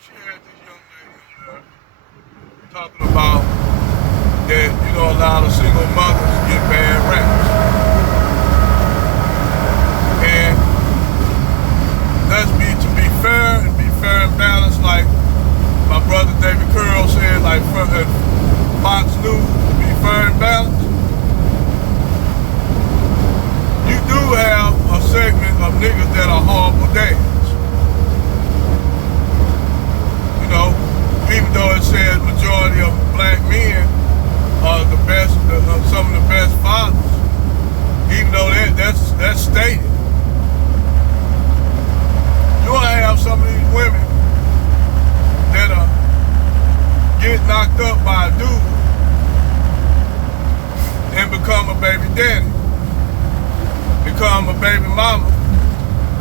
she had this young lady on there talking about that, a lot of single mothers get bad raps. And to be fair and balanced, like my brother David Curl said, like Fox News, to be fair and balanced. You do have a segment of niggas that are horrible dads. Even though it says majority of black men are the best, some of the best fathers, even though that's stated. You'll have some of these women that get knocked up by a dude and become a baby daddy, become a baby mama,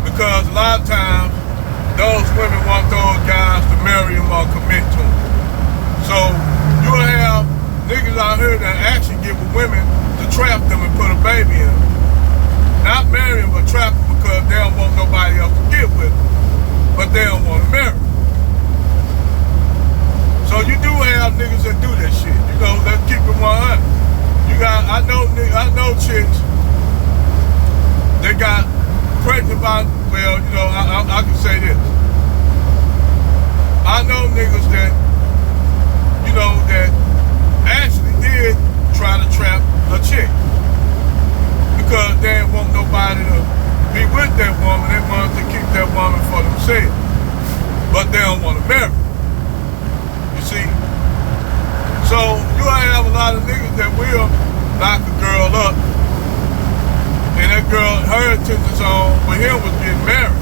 because a lot of times those women want those guys to marry them or commit to them. So you'll have niggas out here that actually get with women to trap them and put a baby in them. Not marry them, but trap them because they don't want nobody else to get with them. But they don't want to marry them. So you do have niggas that do that shit. Let's keep it 100. I know chicks that got pregnant by, I can say this. I know niggas that, that actually did try to trap a chick because they didn't want nobody to be with that woman. They wanted to keep that woman for themselves, but they don't want to marry. You see? So you have a lot of niggas that will knock a girl up, and that girl, her intentions on with him was getting married.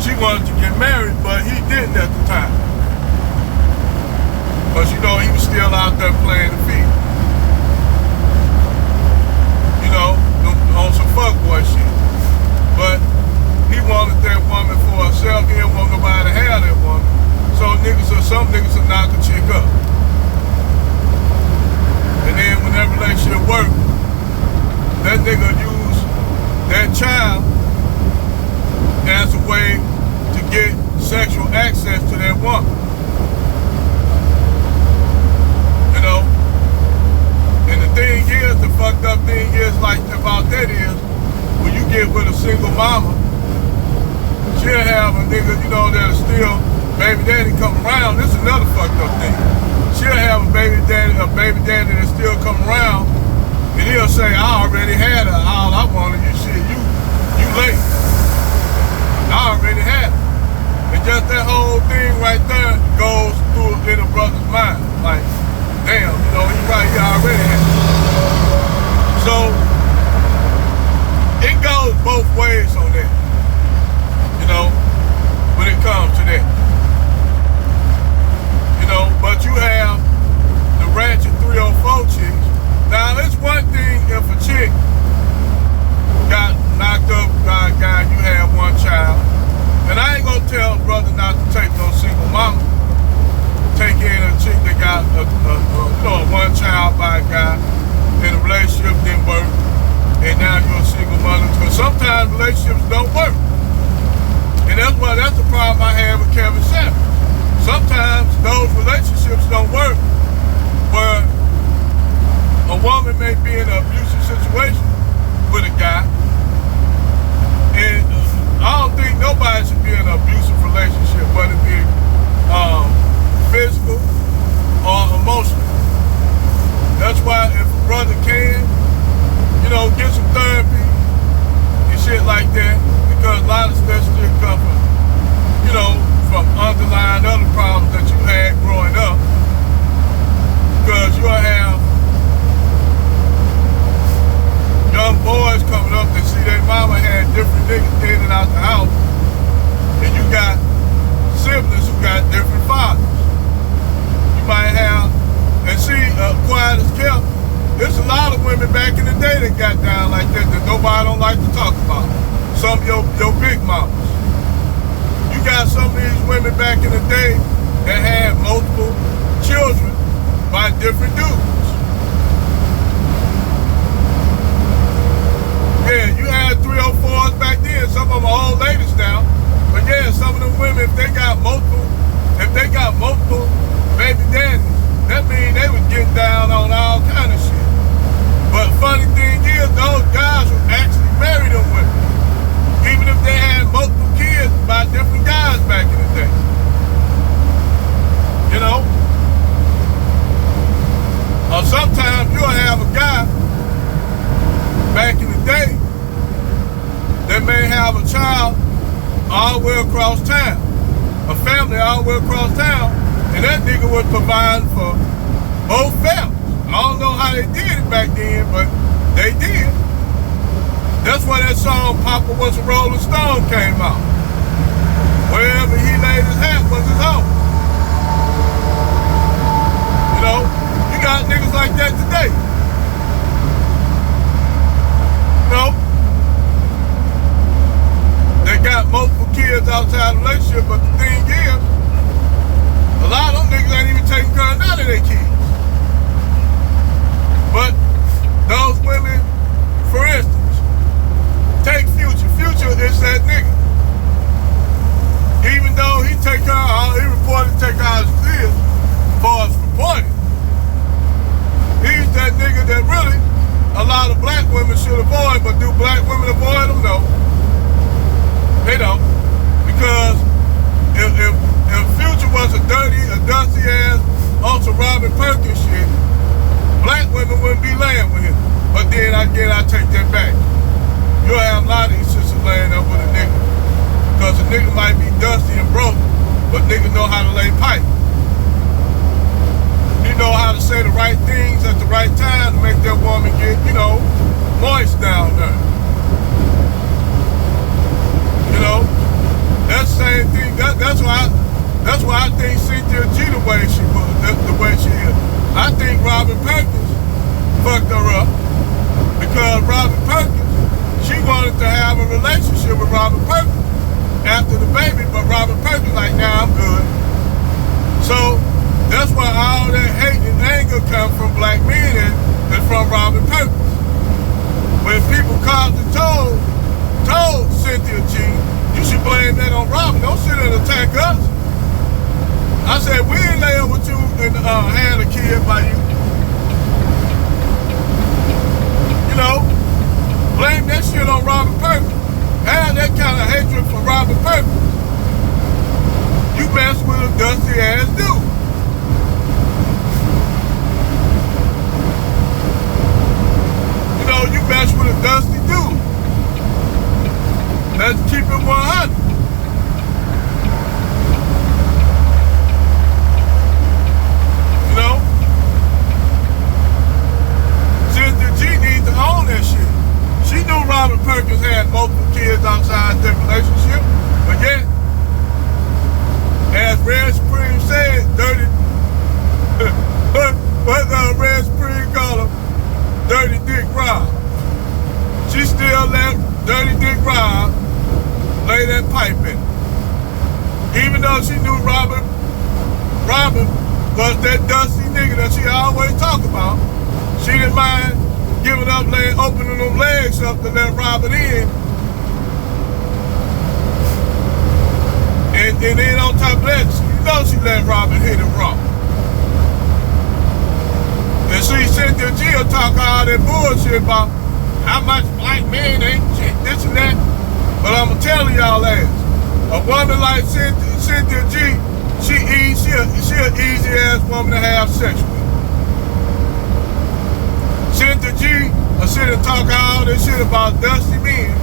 She wanted to get married, but he didn't at the time. Because, he was still out there playing the field. On some fuckboy shit. But he wanted that woman for herself. He didn't want nobody to have that woman. So some niggas will knock a chick up. And then when that relationship worked, that nigga used that child as a way to get sexual access to that woman. And the thing is, the fucked up thing is about that is, when you get with a single mama, she'll have a nigga, that'll still, baby daddy come around. This is another fucked up thing. She'll have a baby daddy that still come around, and he'll say, I already had her. All I wanted, you late. I already had it. And just that whole thing right there goes through in a brother's mind. Like, damn, he right here already had it. So, it goes both ways on that. When it comes to that. But you have the ratchet 304 chicks. Now, it's one thing if a chick got knocked up by a guy, you have one child. And I ain't gonna tell a brother not to take no single mama. Take in a chick that got one child by a guy, and the relationship didn't work, and now you're a single mother. Because sometimes relationships don't work. And that's the problem I have with Kevin Samuels. Sometimes those relationships don't work where a woman may be in an abusive situation with a guy, and I don't think nobody should be in an abusive relationship, whether it be physical or emotional. That's why if a brother can, get some therapy and shit like that, because a lot of stuff still comes from underlying other problems that you had growing up. Because you'll have young boys coming up that see their mama had different niggas in and out the house, and you got siblings who got different fathers. You might have, and see, quiet as kept, there's a lot of women back in the day that got down like that nobody don't like to talk about. Some of your big mamas. You got some of these women back in the day that had multiple children by different dudes. Yeah, you had 304s back then. Some of them are old ladies now. But yeah, some of of them women, if they got multiple baby daddies, that means they was getting down on all kind of shit. But funny thing is, those guys would actually marry them women, even if they had multiple kids by different guys back in the day. You know? Or sometimes you'll have a guy back in the day that may have a child all the way across town, a family all the way across town, and that nigga was providing for both families. I don't know how they did it back then, but they did. That's why that song Papa Was a Rolling Stone came out. Wherever he laid his hat was his home. You know, you got niggas like that today. You know? They got multiple kids outside the relationship, but the thing is, a lot of them niggas ain't even taking care of none of their kids. But those women, for instance, take Future. Future is that nigga. Even though he reported to take out his kids, as far as reporting, he's that nigga that really a lot of black women should avoid, but do black women avoid him? No. They don't. Because if Future was a dusty ass, also Robin Perkins shit, black women wouldn't be laying with him. But then again, I take that back. You'll have a lot of these sisters laying up with a nigga. Because a nigga might be dusty and broke, but nigga know how to lay pipe. You know how to say the right things at the right time to make that woman get, moist down there. You know? That's the same thing. That's why I think Cynthia G the way she is. I think Robin Perkins fucked her up because Robin Perkins, she wanted to have a relationship with Robin Perkins after the baby, but Robin Perkins like, nah, I'm good. So that's why all that hate and anger come from black men and from Robin Perkins. When people called and told Cynthia G, you should blame that on Robin. Don't sit and attack us. I said, we ain't lay up with you and had a kid by you. You know, blame that shit on Robin Perkins. Have that kind of hatred for Robin Perkins. You mess with a dusty ass dude. You know, you mess with a dusty dude. Let's keep it 100. You know? Cynthia G needs to own that shit. She knew Robin Perkins had multiple kids outside their relationship, but yet, as Red Supreme said, dirty, what Red Supreme called him, Dirty Dick Rob. She still let Dirty Dick Rob lay that pipe in. Even though she knew Robin was that dusty nigga that she always talk about, she didn't mind giving up, opening them legs up to let Robin in. And then on top of that, you know she let Robin hit it wrong. And see, Cynthia G will talk all that bullshit about how much black men ain't shit, this and that. But I'm going to tell y'all ass, a woman like Cynthia G, she an easy ass woman to have sex with. Cynthia G will sit and talk all this shit about dusty men,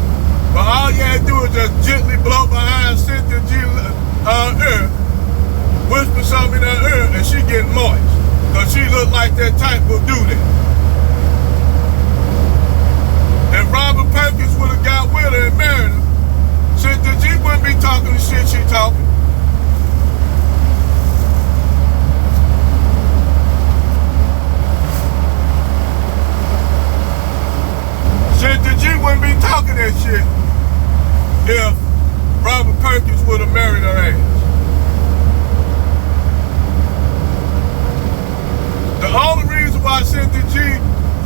but all you had to do is just gently blow behind Cynthia G ear, whisper something in her ear, and she getting moist. Because she look like that type will do that. If Robin Perkins would have got with her and married her, Cynthia G wouldn't be talking the shit she talking. Cynthia G wouldn't be talking that shit if Robin Perkins would have married her ass. The only reason why Cynthia G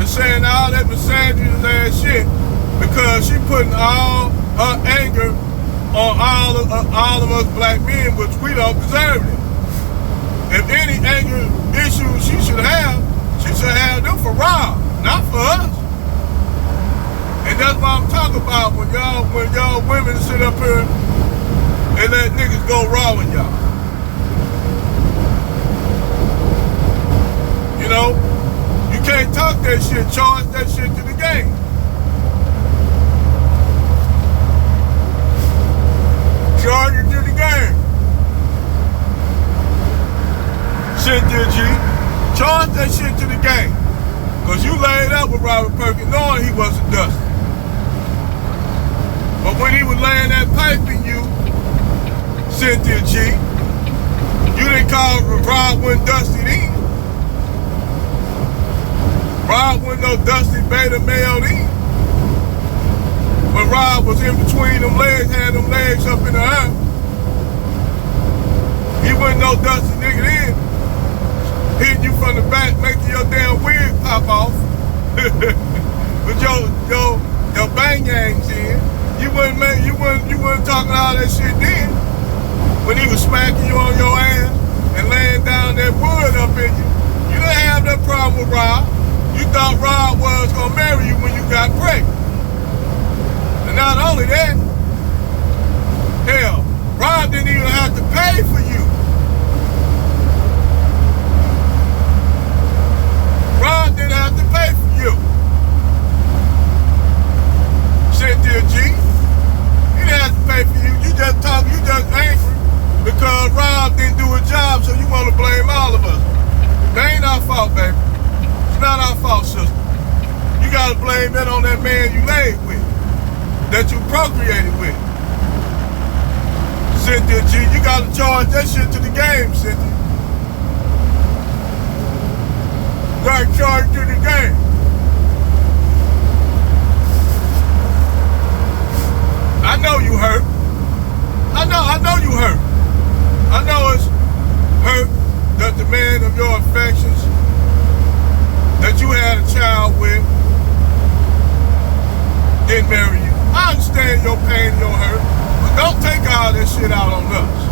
is saying all that misandrous ass shit because she putting all her anger on all of us black men, which we don't deserve it. If any anger issues she should have them for Rob, not for us. And that's what I'm talking about when y'all women sit up here and let niggas go raw with y'all. You know, you can't talk that shit, charge that shit to the game. Charge it to the game. Cynthia G, charge that shit to the game. Cause you laid up with Robert Perkins knowing he wasn't Dusty. But when he was laying that pipe in you, Cynthia G, you didn't call Rob when Dusty then. Rob wasn't no Dusty beta male then. When Rob was in between them legs, had them legs up in the air, he wasn't no Dusty nigga then. Hitting you from the back, making your damn wig pop off. With your bang yangs in. You wasn't talking all that shit then. When he was smacking you on your ass and laying down that wood up in you. You didn't have that problem with Rob. You thought Rob was gonna marry you when you got pregnant. And not only that, hell, Rob didn't even have to pay for you. Rob didn't have to pay for you. Cynthia G, he didn't have to pay for you. You just angry because Rob didn't do a job, so you want to blame all of us. That ain't our fault, baby. It's not our fault, sister. You got to blame that on that man you laid with, that you procreated with. Cynthia G, you got to charge that shit to the game, Cynthia. You got to charge to the game. I know you hurt. I know you hurt. I know it's hurt that the man of your affections that you had a child with didn't marry you. I understand your pain and your hurt, but don't take all this shit out on us.